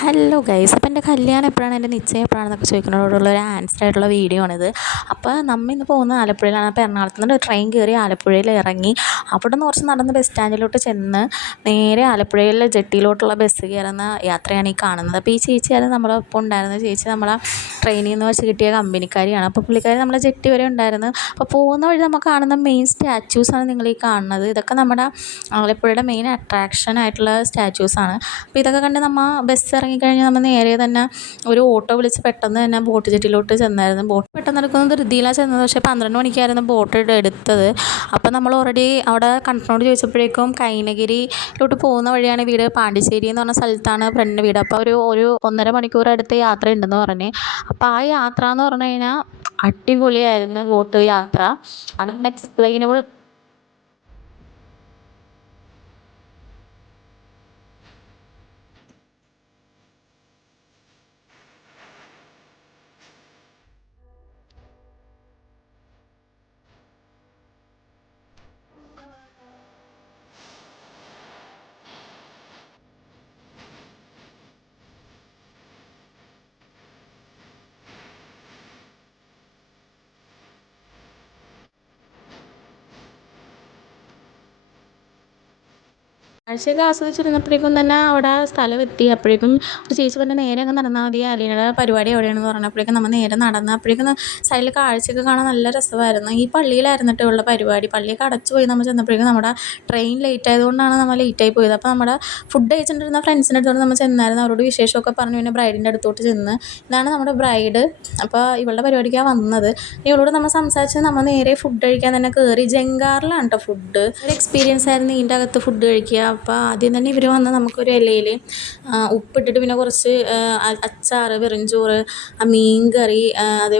Hello guys, അപ്പോൾ എൻ്റെ കല്യാണം എപ്പോഴാണ്, എൻ്റെ നിശ്ചയം എപ്പോഴാണെന്നൊക്കെ ചോദിക്കുന്നതോടുള്ള ഒരു ആൻസർ ആയിട്ടുള്ള വീഡിയോ ആണിത്. അപ്പോൾ നമ്മൾ ഇന്ന് പോകുന്നത് ആലപ്പുഴയിലാണ്. അപ്പോൾ എറണാകുളത്ത് നിന്ന് ട്രെയിൻ കയറി ആലപ്പുഴയിൽ ഇറങ്ങി അവിടെ നിന്ന് കുറച്ച് നടന്ന് ബസ് സ്റ്റാൻഡിലോട്ട് ചെന്ന് നേരെ ആലപ്പുഴയിലെ ജെട്ടിയിലോട്ടുള്ള ബസ് കയറുന്ന യാത്രയാണ് ഈ കാണുന്നത്. അപ്പോൾ ഈ ചേച്ചിയാണ് നമ്മളൊപ്പം ഉണ്ടായിരുന്നത്. ചേച്ചി നമ്മളെ ട്രെയിനിൽ നിന്ന് വെച്ച് കിട്ടിയ കമ്പനിക്കാരിയാണ്. അപ്പോൾ പുള്ളിക്കാരി നമ്മളെ ജെട്ടി വരെ ഉണ്ടായിരുന്നു. അപ്പോൾ പോകുന്ന വഴി നമ്മൾ കാണുന്ന മെയിൻ സ്റ്റാച്യൂസാണ് നിങ്ങൾ ഈ കാണുന്നത്. ഇതൊക്കെ നമ്മുടെ ആലപ്പുഴയുടെ മെയിൻ അട്രാക്ഷൻ ആയിട്ടുള്ള സ്റ്റാച്യൂസാണ്. അപ്പോൾ ഇതൊക്കെ കണ്ട് നമ്മൾ ബസ് ഇറങ്ങിക്കഴിഞ്ഞാൽ നമ്മൾ നേരെ തന്നെ ഒരു ഓട്ടോ വിളിച്ച് പെട്ടെന്ന് തന്നെ ബോട്ട് ജെട്ടിയിലോട്ട് ചെന്നായിരുന്നു. ബോട്ട് പെട്ടെന്ന് എടുക്കുന്നത് ധൃതിയിലാണ് ചെന്നത്. പക്ഷേ 12 മണിക്കായിരുന്നു ബോട്ട് എടുത്തത്. അപ്പോൾ നമ്മൾ ഓൾറെഡി അവിടെ കണ്ടക്ടറിനോട് ചോദിച്ചപ്പോഴേക്കും കൈനഗിരിയിലോട്ട് പോകുന്ന വഴിയാണ് വീട്. പാണ്ടിശ്ശേരി എന്ന് പറഞ്ഞ സ്ഥലത്താണ് ഫ്രണ്ട് വീട്. അപ്പോൾ ഒരു 1.5 മണിക്കൂർ അടുത്ത് യാത്ര ഉണ്ടെന്ന് പറഞ്ഞ്. അപ്പോൾ ആ യാത്ര എന്ന് പറഞ്ഞു കഴിഞ്ഞാൽ അടിപൊളിയായിരുന്നു. ബോട്ട് യാത്ര അൺഎക്സ്പ്ലെയിനബിൾ. കാഴ്ചയൊക്കെ ആസ്വദിച്ചിരുന്നപ്പോഴേക്കും തന്നെ അവിടെ സ്ഥലം എത്തി. അപ്പോഴേക്കും ഒരു ചേച്ചി പറഞ്ഞ് നേരെ അങ്ങ് നടന്നാൽ മതി, അലീനയുടെ പരിപാടി എവിടെയാണെന്ന് പറഞ്ഞപ്പോഴേക്കും നമ്മൾ നേരെ നടന്ന് അപ്പോഴേക്കും സൈഡിൽ കാഴ്ചയൊക്കെ കാണാൻ നല്ല രസമായിരുന്നു. ഈ പള്ളിയിലായിരുന്നിട്ട് ഉള്ള പരിപാടി. പള്ളിയൊക്കെ അടച്ചു പോയി. നമ്മൾ ചെന്നപ്പോഴേക്കും നമ്മുടെ ട്രെയിൻ ലേറ്റ് ആയതുകൊണ്ടാണ് നമ്മൾ ലേറ്റായി പോയത്. അപ്പോൾ നമ്മുടെ ഫുഡ് കഴിച്ചിട്ടുണ്ടിരുന്ന ഫ്രണ്ട്സിൻ്റെ അടുത്തോട്ട് നമ്മൾ ചെന്നായിരുന്നു. അവരോട് വിശേഷമൊക്കെ പറഞ്ഞു. പിന്നെ ബ്രൈഡിൻ്റെ അടുത്തോട്ട് ചെന്ന് ഇതാണ് നമ്മുടെ ബ്രൈഡ്. അപ്പോൾ ഇവളുടെ പരിപാടിക്കാണ് വന്നത്. ഇവളോട് നമ്മൾ സംസാരിച്ച് നമ്മൾ നേരെ ഫുഡ് കഴിക്കാൻ തന്നെ കയറി. ജങ്കാറിലാണ് കേട്ടോ ഫുഡ്. ഒരു എക്സ്പീരിയൻസ് ആയിരുന്നു ഇതിൻ്റെ അകത്ത് ഫുഡ് കഴിക്കുക. അപ്പോൾ ആദ്യം തന്നെ ഇവർ വന്ന് നമുക്കൊരു ഇലയിൽ ഉപ്പിട്ടിട്ട് പിന്നെ കുറച്ച് അച്ചാറ്, വെറുംചോറ്, മീൻ കറി, അതേപോലെ